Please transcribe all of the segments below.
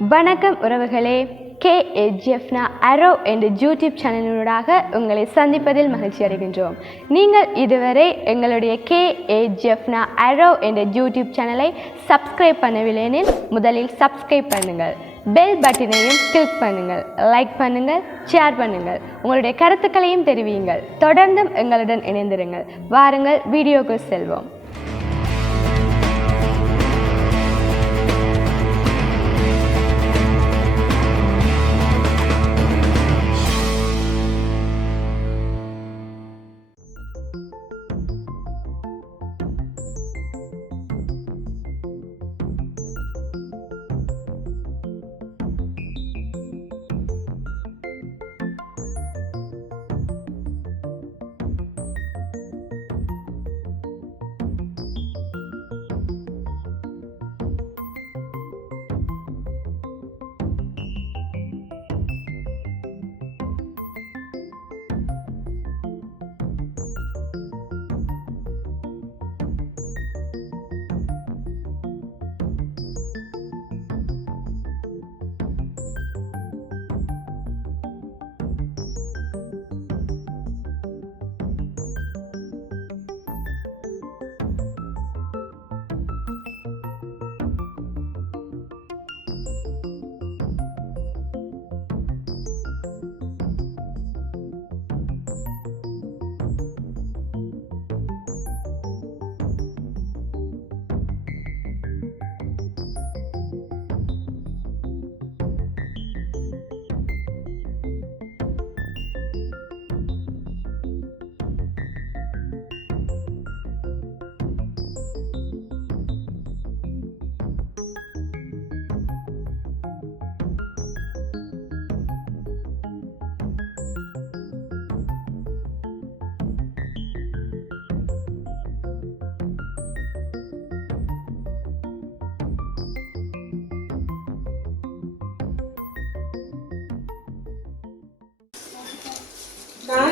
வணக்கம் உறவுகளே. கே ஏஜிஎஃப்னா அரோ என்ற யூடியூப் சேனலினூடாக உங்களை சந்திப்பதில் மகிழ்ச்சி அடைகின்றோம். நீங்கள் இதுவரை எங்களுடைய கே ஏஜிஎஃப்னா அரோ என்ற யூடியூப் சேனலை சப்ஸ்கிரைப் பண்ணவில்லையெனில் முதலில் சப்ஸ்கிரைப் பண்ணுங்கள். பெல் பட்டனையும் கிளிக் பண்ணுங்கள். லைக் பண்ணுங்கள் ஷேர் பண்ணுங்கள். உங்களுடைய கருத்துக்களையும் தெரிவியுங்கள். தொடர்ந்தும் எங்களுடன் இணைந்திருங்கள். வாருங்கள் வீடியோக்கு செல்வோம்.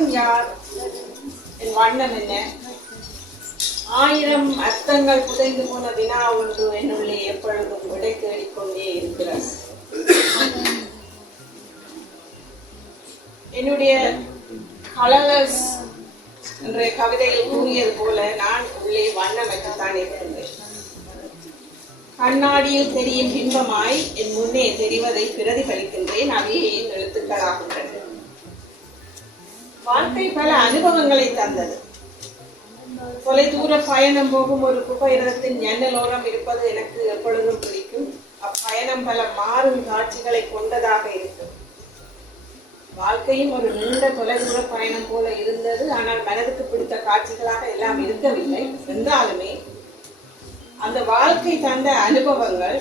நான் யார் என் வண்ணம் என்ன? ஆயிரம் அர்த்தங்கள் புதைந்து போன வினா ஒன்று என்னுள்ளே எப்பொழுதும் விடை தேடிக்கொண்டே இருக்கிறார். என்னுடைய கலர்ஸ் என்ற கவிதையில் கூறியது போல நான் உள்ளே வண்ணமற்றத்தான் இருக்கின்றேன். கண்ணாடியில் தெரியும் பிம்பமாய் என் முன்னே தெரிவதை பிரதிபலிக்கின்றேன் அவையே என் எழுத்துக்களாகின்றன. வாழ்க்கை பல அனுபவங்களை தந்தது. தொலை தூர பயணம் போகும் ஒரு புகையிரத்தின் ஜன்னலோரம் இருப்பது எனக்கு எப்பொழுதும் பிடிக்கும். அப்பயணம் பல மாறும் காட்சிகளை கொண்டதாக இருக்கும். வாழ்க்கையும் ஒரு நீண்ட தொலைதூர பயணம் போல இருந்தது. ஆனால் மனதுக்கு பிடித்த காட்சிகளாக எல்லாம் இருக்கவில்லை. இருந்தாலுமே அந்த வாழ்க்கை தந்த அனுபவங்கள்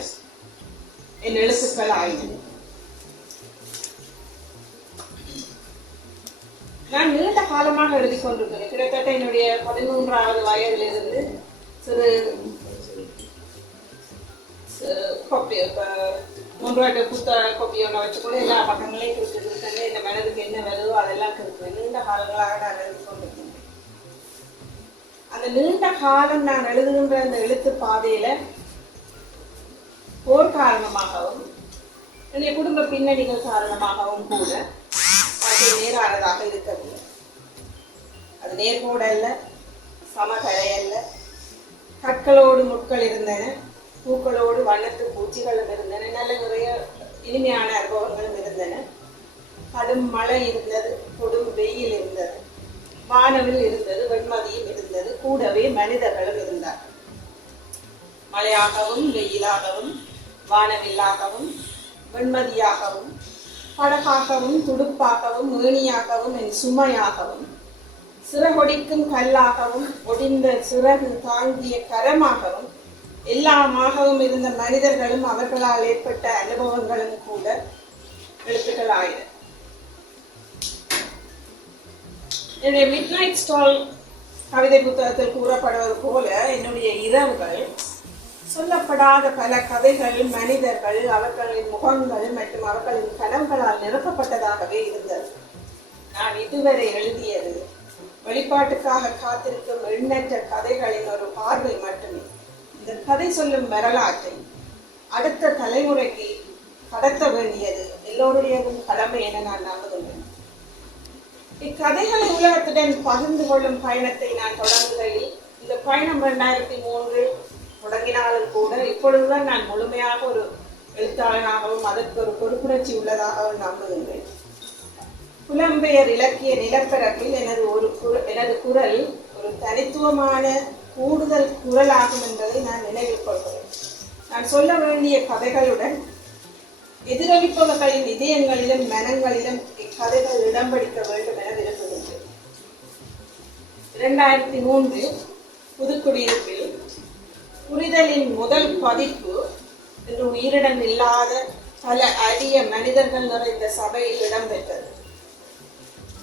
என் எழுத்துக்கள் ஆயின நான் நீண்ட காலமாக எழுதி கொண்டிருக்கிறேன். கிட்டத்தட்ட என்னுடைய பதிமூன்றாவது வயதிலிருந்து சிறு கொப்பி இப்போ மூன்றாவது புத்தக கொப்பி ஒன்று வச்சுக்கூட எல்லா பக்கங்களையும் கொடுத்துருக்கேன் இந்த மனதுக்கு என்ன வருதோ அதெல்லாம் கொடுக்குறேன் நீண்ட காலங்களாக நான் எழுதி கொண்டிருக்கேன் அந்த நீண்ட காலம் நான் எழுதுகின்ற அந்த எழுத்து பாதையில போர் காரணமாகவும் என்னுடைய குடும்ப பின்னணிகள் காரணமாகவும் கூட அது நேரானதாக இருக்கவில்லை. அது நேர்கூட அல்ல சமகரை அல்ல. கற்களோடு முட்கள் இருந்தன பூக்களோடு வண்ணத்து பூச்சிகளும் இருந்தன நல்ல நிறைய இனிமையான அனுபவங்களும் இருந்தன. கடும் மழை இருந்தது கொடும் வெயில் இருந்தது வானவில் இருந்தது வெண்மதியும் இருந்தது கூடவே மனிதர்களும் இருந்தார்கள். மழையாகவும் வெயிலாகவும் வானவில்லாகவும் வெண்மதியாகவும் படகாகவும் துடுப்பாகவும் ஏணியாகவும் என் சுமையாகவும் சிறகொடிக்கும் கல்லாகவும் ஒடிந்த சிறகு தாங்கிய கரமாகவும் எல்லாமாகவும் இருந்த மனிதர்களும் அவர்களால் ஏற்பட்ட அனுபவங்களும் கூட எழுத்துக்களாயின. என்னுடைய மிட் நைட் ஸ்டால் கவிதை புத்தகத்தில் கூறப்படுவது போல என்னுடைய இரவுகள் சொல்லப்படாத பல கதைகள் மனிதர்கள் அவர்களின் முகங்கள் மற்றும் அவர்களின் கனவுகளால் நிரப்பப்பட்டதாகவே இருந்தது. நான் இதுவரை எழுதியது வெளிப்பாட்டுக்காக காத்திருக்கும் எண்ணற்ற கதைகளின் ஒரு பார்வை மட்டுமே. இந்த கதை சொல்லும் வரலாற்றை அடுத்த தலைமுறைக்கு கடத்த வேண்டியது எல்லோருடையதும் கடமை என நான் நம்புகின்றேன். இக்கதைகளை உலகத்துடன் பகிர்ந்து கொள்ளும் பயணத்தை நான் தொடங்குகையில் இந்த பயணம் ரெண்டாயிரத்தி மூன்றில் தொடங்கினாலும் கூட இப்பொழுதுதான் நான் முழுமையாக ஒரு எழுத்தாளனாகவும் அதற்கு ஒரு பொறுப்புணர்ச்சி உள்ளதாகவும் நம்புகின்றேன். புலம்பெயர் இலக்கிய நிலப்பரப்பில் எனது ஒரு குரல் எனது குரல் ஒரு தனித்துவமான கூடுதல் குரலாகும் என்பதை நான் நினைவில் கொள்கிறேன். நான் சொல்ல வேண்டிய கதைகளுடன் எதிரொலிப்பவர்களின் இதயங்களிலும் மனங்களிலும் இக்கதைகள் இடம் பிடிக்க வேண்டும் என விரும்புகின்றேன். இரண்டாயிரத்தி மூன்று புதுக்குடியிருப்பில் புரிதலின் முதல் பதிப்பு என்று உயிரிடம் இல்லாத பல அரிய மனிதர்கள் நிறைந்த சபையில் இடம்பெற்றது.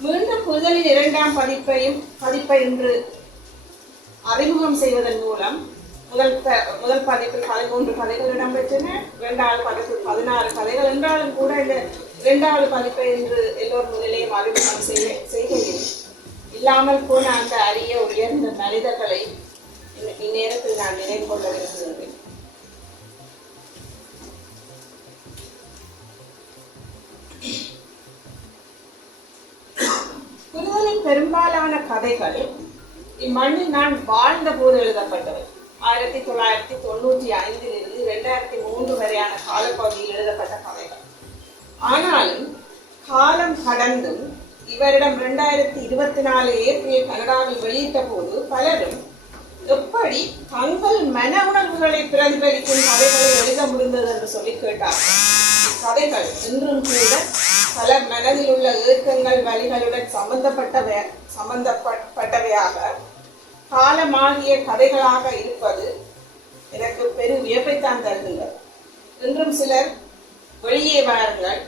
மீண்டும் புரிதலின் இரண்டாம் பதிப்பையும் பதிப்பை இன்று அறிமுகம் செய்வதன் மூலம் முதல் முதல் பதிப்பில் பதிமூன்று கதைகள் இடம்பெற்றன. இரண்டாவது பதிப்பில் பதினாறு கதைகள் என்றாலும் கூட இந்த இரண்டாவது பதிப்பை இன்று எல்லோர் முன்னிலையும் அறிமுகம் செய்ய செய்கிறேன் இல்லாமல் போன அந்த அரிய உயர்ந்த மனிதர்களை இந்நேரத்தில் நான் நினைவு கொள்ள விரும்புகிறேன் பெரும்பாலான கதைகள் இம்மண்ணில் நான் வாழ்ந்த போது எழுதப்பட்டவை ஆயிரத்தி தொள்ளாயிரத்தி தொண்ணூற்றி ஐந்தில் இருந்து இரண்டாயிரத்தி மூன்று வரையான காலப்பகுதியில் எழுதப்பட்ட கதைகள் ஆனாலும் காலம் கடந்தும் இவரிடம் இரண்டாயிரத்தி இருபத்தி நாலு ஏப்ரல் கனடாவில் வெளியிட்ட போது பலரும் எப்படி தங்கள் மன உணர்வுகளை பிரதிபலிக்கும் கதைகளை எழுத முடிந்தது என்று சொல்லி கேட்டார். கதைகள் இன்றும் கூட பல மனதில் உள்ள ஏக்கங்கள் வழிகளுடன் சம்பந்தப்பட்டவை சம்பந்தப்பட்டவையாக காலமாகிய கதைகளாக இருப்பது எனக்கு பெரும் வியப்பைத்தான் தருகின்றது இன்றும் சிலர் வெளியே வாருங்கள்.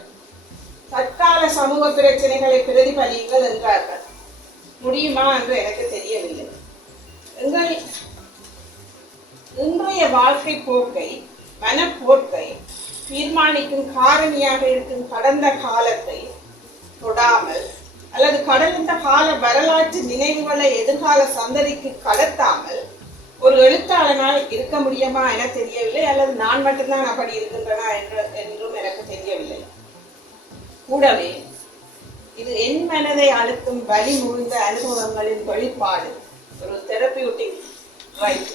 தற்கால சமூக பிரச்சனைகளை பிரதிபலியுங்கள் என்றார்கள். முடியுமா என்று எனக்கு தெரியவில்லை. இன்றைய வாழ்க்கை போக்கை மனப்போக்கை தீர்மானிக்கும் காரணியாக இருக்கும் கடந்த காலத்தை தொடாமல் அல்லது கடந்த கால வரலாற்று நினைவுகளை எதிர்கால சந்ததிக்கு கடத்தாமல் ஒரு எழுத்தாளனால் இருக்க முடியுமா என தெரியவில்லை அல்லது நான் மட்டும்தான் அப்படி இருக்கின்றனா என்று என்றும் எனக்கு தெரியவில்லை. கூடவே இது என் மனதை அழுத்தும் வலி முழுந்த அனுபவங்களின் வெளிப்பாடு ஒரு தெரப்பியூட்டிக் ரைட்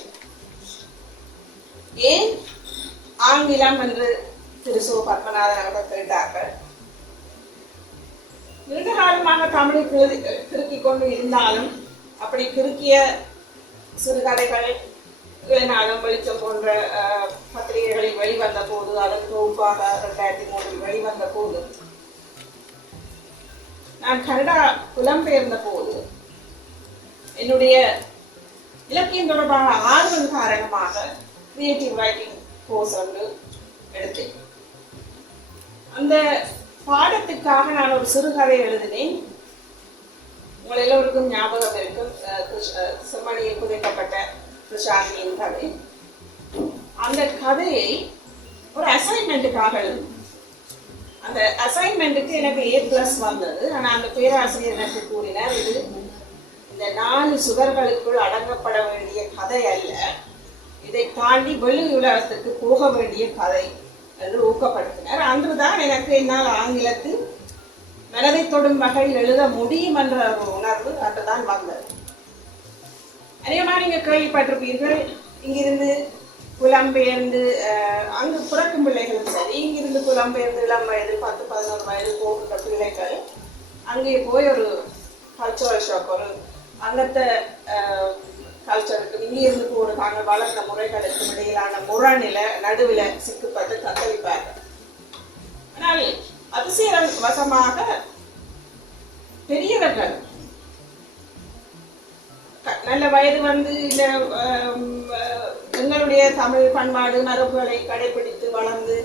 ஏன் ஆங்கிலம் என்று திரு சோ. பத்மநாதன் அவர்கள் கேட்டார்கள் நீண்ட காலமாக தமிழை கிருதி கொண்டு இருந்தாலும் அப்படி கிறுக்கிய சிறுகதைகள் இளநாளும் வெளிச்சம் போன்ற அஹ், பத்திரிகைகளில் வெளிவந்த போது அதன் தொகுப்பாக ரெண்டாயிரத்தி மூன்றில் வெளிவந்த போது நான் கனடா புலம்பெயர்ந்த போது என்னுடைய இலக்கியம் தொடர்பான ஆர்வம் காரணமாக கிரியேட்டிவ் ரைட்டிங் கோர்ஸ் ஒன்று எடுத்தேன். அந்த பாடத்துக்காக நான் ஒரு சிறுகதை எழுதினேன். உங்கள் எல்லோருக்கும் ஞாபகம் இருக்கும் அஹ், செம்மணியில் புதைக்கப்பட்ட கிருஷாந்தியின் கதை. அந்த கதையை ஒரு அசைன்மெண்ட்டுக்காக எழுதினேன். அந்த அசைன்மெண்ட்டுக்கு எனக்கு ஏ பிளஸ் வந்தது. ஆனால் அந்த பேராசிரியர் எனக்கு கூறினார் இது இந்த நாலு சுவர்களுக்குள் அடங்கப்பட வேண்டிய கதை அல்ல. இதை தாண்டி வெளி உலகத்துக்கு போக வேண்டிய கதை என்று ஊக்கப்படுத்தினார். அன்றுதான் எனக்கு என்னால் ஆங்கிலத்தில் மனதை தொடும் வகையில் எழுத முடியும் என்ற ஒரு உணர்வு அன்றுதான் வந்தது. மாதிரி நீங்கள் கேள்விப்பட்டிருப்பீர்கள் இங்கிருந்து புலம்பெயர்ந்து அங்கு பிறக்கும் பிள்ளைகளும் சரி இங்கிருந்து புலம்பெயர்ந்து இளம் வயது பத்து பதினோரு வயது போகின்ற பிள்ளைகள் அங்கே போய் ஒரு கல்ச்சுரல் ஷாக் ஒரு அங்கத்த கல்ச்சருக்கு இங்கிருந்து ஒரு நாங்கள் வளர்ந்த முறைகளுக்கும் இடையிலான முரணில நடுவில் சிக்கப்பட்டு தத்தளிப்பார்கள். ஆனால் அதிசய வசமாக பெரியவர்கள் நல்ல வயது வந்து இல்லை எங்களுடைய தமிழ் பண்பாடு மரபுகளை கடைபிடித்து வளர்ந்து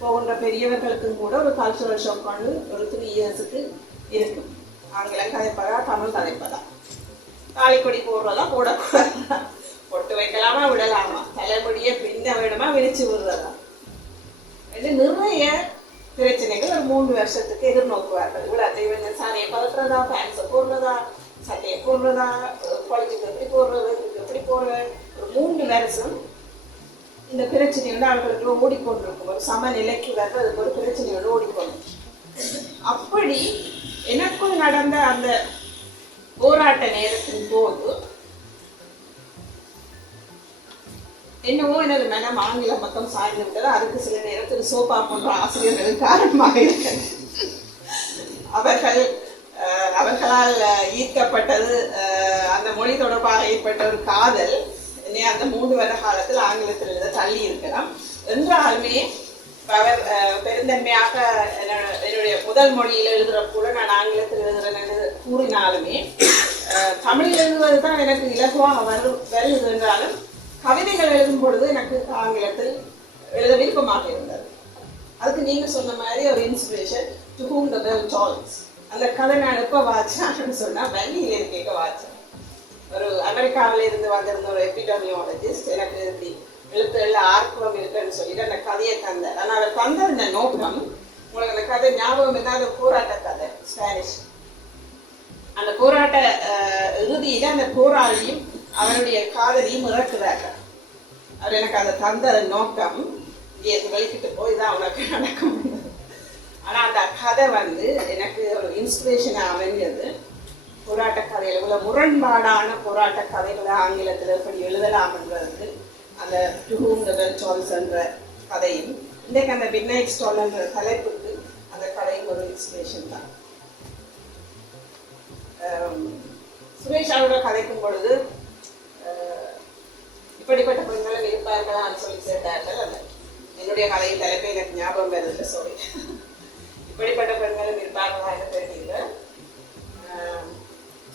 போகின்ற பெரியவர்களுக்கும் கூட ஒரு கல்ச்சுரல் ஷாக் வந்து ஒரு த்ரீ இயர்ஸுக்கு இருக்கும். ஆங்கிலம் கதைப்பதா தமிழ் கதைப்பதா. தாலிக்கொடி போடுறதா போடக்கூடாதா பொட்டு வைக்கலாமா விடலாமா? தலைமுடியை பின்ன வேணுமா விரிச்சு விடுறதா? இது நிறைய பிரச்சனைகள் ஒரு மூன்று வருஷத்துக்கு எதிர்நோக்குவார்கள். இவ்வளோ இவங்க சாணியை பதற்றதா ஃபேன்ஸை போடுறதா சட்டையை போடுறதா குழந்தைக்கு எப்படி போடுறது எப்படி போடுறது? ஒரு மூன்று வருஷம் இந்த பிரச்சனையோடு அவர்களுக்கு ஓடிக்கொண்டிருக்கும். ஒரு சமநிலைக்கு வர்றதுக்கு ஒரு பிரச்சனையோடு ஓடிக்கொண்டு அப்படி எனக்குள் நடந்த அந்த போராட்ட நேரத்தின் போது என்னவோ எனது மனம் ஆங்கிலம் பக்கம் சாய்ந்து விட்டது அதுக்கு சில நேரத்தில் சோபா போன்ற ஆசிரியர்கள் காரணமாக இருக்கிறது அவர்கள் அவர்களால் ஈர்க்கப்பட்டது அந்த மொழி தொடர்பாக ஏற்பட்ட ஒரு காதல் அந்த மூன்று வருட காலத்தில் ஆங்கிலத்தில் தள்ளி இருக்கலாம். என்றாலுமே பவர் பெருந்தன்மையாக என்ன- என்னுடைய முதல் மொழியில் எழுதுகிற கூட நான் ஆங்கிலத்தில் எழுதுகிறேன் கூறினாலுமே தமிழில் எழுதுவது தான் எனக்கு இலகுவாக வரு வருகிறது என்றாலும் கவிதைகள் எழுதும் பொழுது எனக்கு ஆங்கிலத்தில் எழுத விருப்பமாக இருந்தது. அதுக்கு நீங்கள் சொன்ன மாதிரி ஒரு inspiration to whom the bell tolls அந்த கதை நான் எப்போ அப்படின்னு சொன்னால் வள்ளியில் இருக்க வாட்சேன் ஒரு அமெரிக்காவில் இருந்து வந்திருந்த ஒரு எபிடமியாலஜிஸ்ட் எனக்கு இப்படி எழுத்துள்ள ஆர்வம் இருக்குன்னு சொல்லிட்டு அந்த கதையை தந்தார் ஆனால் அவர் தந்த அந்த நோக்கம்? உங்களுக்கு அந்த கதை ஞாபகம் இல்லாத போராட்ட கதை ஸ்பானிஷ் அந்த போராட்ட இறுதியில் அந்த போராளியும் அவனுடைய காதலியும் இறக்குறாங்க. அவர் எனக்கு அதை தந்த நோக்கம். இங்கே வலிக்கிட்டு போய் தான் உனக்கு நடக்கும் ஆனால் அந்த கதை வந்து எனக்கு ஒரு இன்ஸ்பிரேஷனாக அமைஞ்சது. போராட்ட கதையில் உள்ள முரண்பாடான போராட்ட கதைகளை ஆங்கிலத்தில் எப்படி எழுதலாம்ன்றது அந்த டு ஹூம் த வெல் என்ற கதையும் இன்றைக்கு அந்த மிட் நைட் ஸ்டால் என்ற தலைப்புக்கு அந்த கதையும் ஒரு இன்ஸ்பிரேஷன் தான். சுரேஷ் அவரோட கதைக்கும் பொழுது இப்படிப்பட்ட பெண்களை விரும்பார்களான்னு சொல்லி கேட்டார்கள். அந்த என்னுடைய கதையின் தலைப்பை எனக்கு ஞாபகம் வருதில்லை சாரி இப்படிப்பட்ட பெண்களும் இருப்பார்களா என்று தெரியல.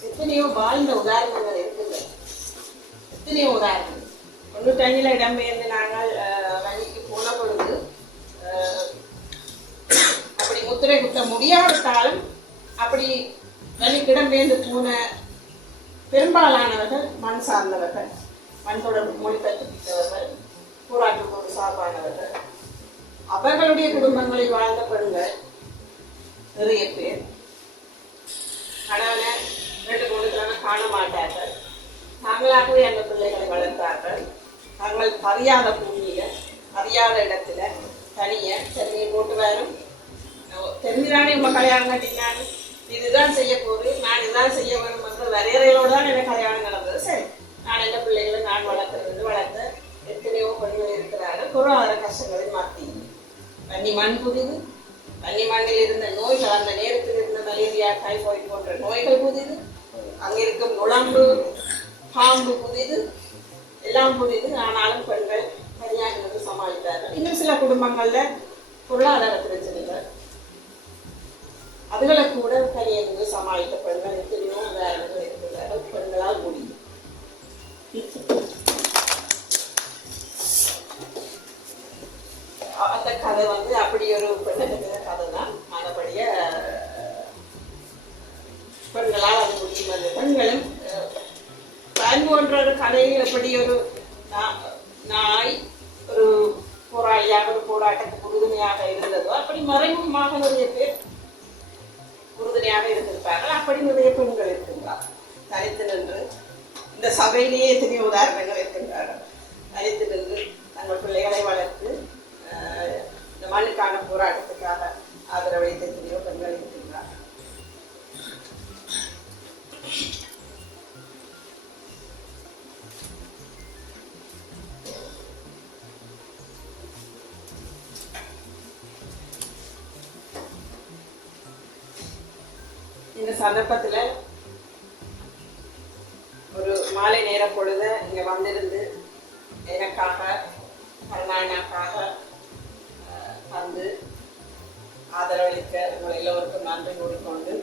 எத்தனையோ வாழ்ந்த உதாரணங்கள் இருக்குல்ல எத்தனையோ உதாரணங்கள். தொண்ணூற்றஞ்சில் இடம்பெயர்ந்து நாங்கள் வங்கிக்கு போன பொழுது அப்படி முத்திரை குத்த முடியாவிட்டாலும் அப்படி வங்கிக்கு இடம்பெயர்ந்து போன பெரும்பாலானவர்கள் மண் சார்ந்தவர்கள் மண் தொடர்பு மொழி கற்றுக்கிட்டவர்கள் போராட்டத்தோடு சார்பானவர்கள். அவர்களுடைய குடும்பங்களில் வாழ்ந்த பெண்கள் நிறைய பேர். கணவனை ரெண்டு மூணு காண மாட்டார்கள். நாங்களாகவே அந்த பிள்ளைகளை வளர்த்தார்கள். நாங்கள் அறியாத பூமியில அறியாத இடத்துல தனிய தண்ணியை போட்டு வரும் தெரிஞ்சுதானே உங்க கல்யாணம் கட்டினாங்க இதுதான் செய்ய போகுது நான் இதுதான் செய்ய வேணும் என்ற வரையறையோடு தான் எனக்கு கல்யாணம் நடந்தது. சரி நான் என்ன பிள்ளைகளை நான் வளர்த்துறது வளர்த்த எத்தனையோ பெண்கள் இருக்கிறாரு பொருளாதார கஷ்டங்களை மாற்றி தண்ணி மண் புதிது. தண்ணி மண்ணில் இருந்த நோய்கள் அந்த நேரத்தில் இருந்த மலேரியா டைஃபாய்டு போன்ற நோய்கள் புதிது. அங்கே இருக்கும் நுழம்பு பாம்பு புதிது. எல்லாம் முடியுது ஆனாலும் பெண்கள் தனியாக இருந்து சமாளித்தார்கள். இன்னும் சில குடும்பங்கள்ல பொருளாதார பிரச்சனைகள். அதுகளை கூட தனியாக இருந்து சமாளித்த பெண்கள் எத்தனையோ உதாரணங்கள் இருக்கிறார்கள் பெண்களால் தனித்து நின்று இந்த சபையிலேயே எத்தனையோ உதாரணங்கள் இருக்கின்றார்கள் தனித்து நின்று தங்கள் பிள்ளைகளை வளர்த்து இந்த மண்ணுக்கான போராட்டத்துக்காக ஆதரவளித்த எத்தனையோ பெண்கள் இருக்கின்றார்கள். இந்த சந்தர்ப்பத்தில் மாலை நேர பொழுது இங்க வந்திருந்து எனக்காக கருணாயனாக்காக வந்து ஆதரவளிக்க உங்கள் எல்லோருக்கும் நன்றி கூறிக்கொண்டு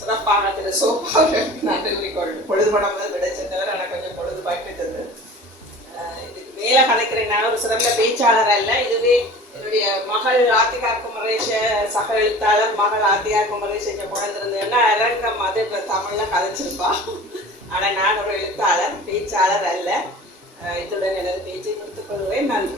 சிறப்பான சிறப்பாக திரு சோபாவுக்கு நன்றி கூறிக்கொண்டு பொழுது படம் விட சென்றவர். ஆனால் கொஞ்சம் பொழுது பட்டுட்டது. இதுக்கு மேலே கலைக்கிறேன். நான் ஒரு சிறந்த பேச்சாளர் அல்ல இதுவே என்னுடைய மகள் ஆர்த்திகா குமரேஷ சக எழுத்தாளர் மகள் ஆர்த்திகா குமரேஷ இங்க கொண்டிருந்தேன்னா அரங்கம் அது இப்ப தமிழ்ல கதைச்சிருப்பா. ஆனா நான் ஒரு எழுத்தாளர் பேச்சாளர் அல்ல. இத்துடன் எனது பேச்சை முடித்துக் கொள்வேன் நன்றி.